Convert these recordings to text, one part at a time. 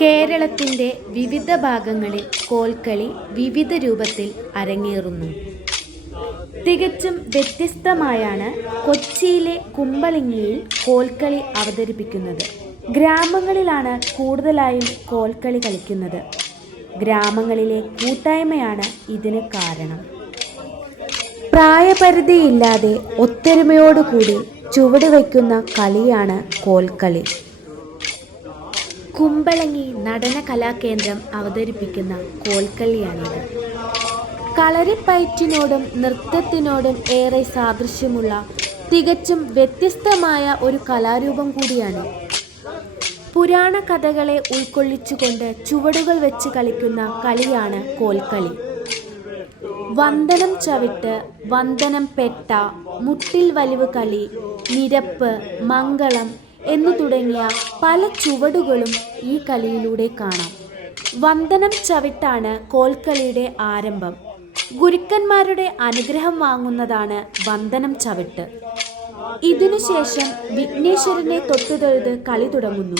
കേരളത്തിന്റെ വിവിധ ഭാഗങ്ങളിൽ കോൽക്കളി വിവിധ രൂപത്തിൽ അരങ്ങേറുന്നു. തികച്ചും വ്യത്യസ്തമായാണ് കൊച്ചിയിലെ കുമ്പളിങ്ങിയിൽ കോൽക്കളി അവതരിപ്പിക്കുന്നത്. ഗ്രാമങ്ങളിലാണ് കൂടുതലായും കോൽക്കളി കളിക്കുന്നത്. ഗ്രാമങ്ങളിലെ കൂട്ടായ്മയാണ് ഇതിന് കാരണം. പ്രായപരിധിയില്ലാതെ ഒത്തൊരുമയോടുകൂടി ചുവട് വയ്ക്കുന്ന കളിയാണ് കോൽക്കളി. കുമ്പളങ്ങി നടന കലാകേന്ദ്രം അവതരിപ്പിക്കുന്ന കോൽക്കളിയാണിത് കളരിപ്പയറ്റിനോടും നൃത്തത്തിനോടും ഏറെ സാദൃശ്യമുള്ള തികച്ചും വ്യത്യസ്തമായ ഒരു കലാരൂപം കൂടിയാണ്. പുരാണ കഥകളെ ഉൾക്കൊള്ളിച്ചുകൊണ്ട് ചുവടുകൾ വെച്ച് കളിക്കുന്ന കളിയാണ് കോൽക്കളി. വന്ദനം ചവിട്ട് വന്ദനം പെട്ട മുട്ടിൽ വലിവ് കളി നിരപ്പ് മംഗളം എന്നു തുടങ്ങിയ പല ചുവടുകളും ഈ കളിയിലൂടെ കാണാം. വന്ദനം ചവിട്ടാണ് കോൽക്കളിയുടെ ആരംഭം. ഗുരുക്കന്മാരുടെ അനുഗ്രഹം വാങ്ങുന്നതാണ് വന്ദനം ചവിട്ട്. ഇതിനുശേഷം വിഘ്നേശ്വരനെ തൊട്ടുതൊഴുത് കളി തുടങ്ങുന്നു.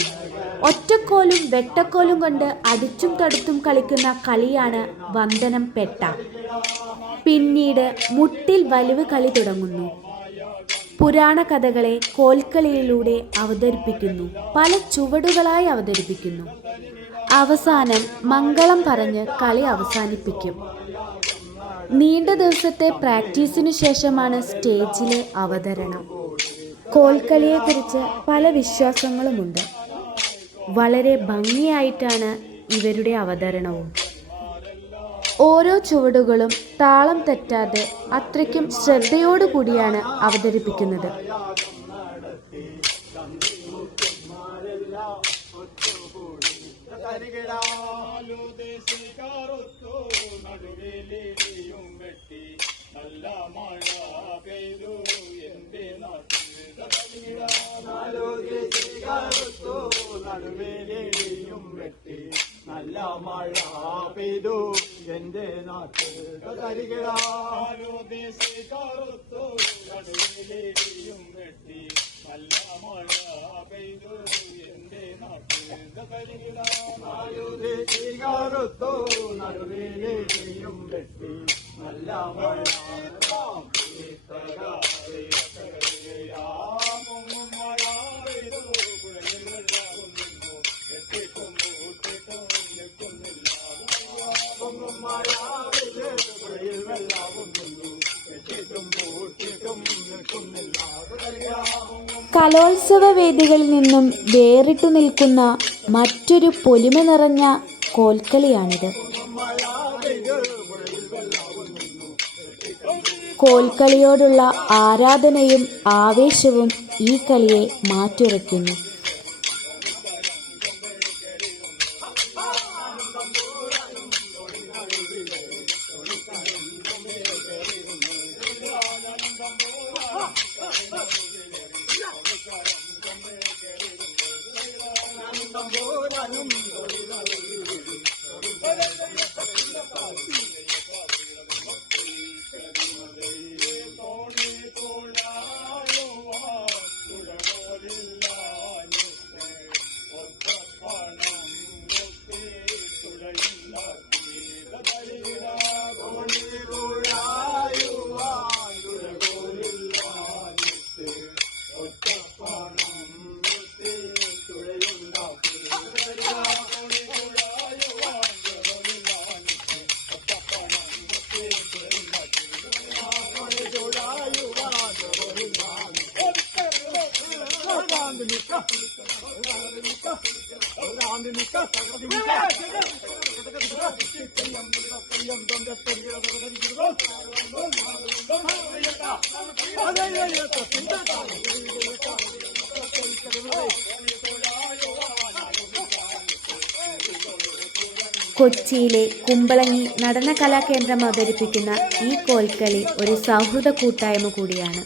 ഒറ്റക്കോലും വെട്ടക്കോലും കൊണ്ട് അടിച്ചും തടുത്തും കളിക്കുന്ന കളിയാണ് വന്ദനം പെട്ട. പിന്നീട് മുട്ടിൽ വലിവ് കളി തുടങ്ങുന്നു. പുരാണ കഥകളെ കോൽക്കളിയിലൂടെ അവതരിപ്പിക്കുന്നു. പല ചുവടുകളായി അവതരിപ്പിക്കുന്നു. അവസാനം മംഗളം പറഞ്ഞ് കളി അവസാനിപ്പിക്കും. നീണ്ട ദിവസത്തെ പ്രാക്ടീസിനു ശേഷമാണ് സ്റ്റേജിലെ അവതരണം. കോൽക്കളിയെക്കുറിച്ച് പല വിശ്വാസങ്ങളുമുണ്ട്. വളരെ ഭംഗിയായിട്ടാണ് ഇവരുടെ അവതരണവും. ഓരോ ചുവടുകളും താളം തെറ്റാതെ അത്രയ്ക്കും ശ്രദ്ധയോടു കൂടിയാണ് അവതരിപ്പിക്കുന്നത്. നല്ല മഴ പെയ്തു നടുവിലിടിയും വെട്ടി. നല്ല മഴ പെയ്തു. എന്റെ നാട്ടിൽ കരികളാലോ ദേശിക്കാറൊത്തു നടുവിലിടിയും വെട്ടി. നല്ല മഴ പെയ്തു. എന്റെ നാട്ടിൽ കരികളാലോ ദേശിക്കാറൊത്തു നടുവിലിടിയും വെട്ടി. നല്ല മഴ കലോത്സവ വേദികളിൽ നിന്നും വേറിട്ടു നിൽക്കുന്ന മറ്റൊരു പൊലിമ നിറഞ്ഞ കോൽക്കളിയാണിത്. കോൽക്കളിയോടുള്ള ആരാധനയും ആവേശവും ഈ കളിയെ മാറ്റുരയ്ക്കുന്നു Oh, I'm not going to be കൊച്ചിയിലെ കുമ്പളങ്ങി നടന കലാകേന്ദ്രം അവതരിപ്പിക്കുന്ന ഈ കോൽക്കളി ഒരു സൗഹൃദ കൂട്ടായ്മ കൂടിയാണ്.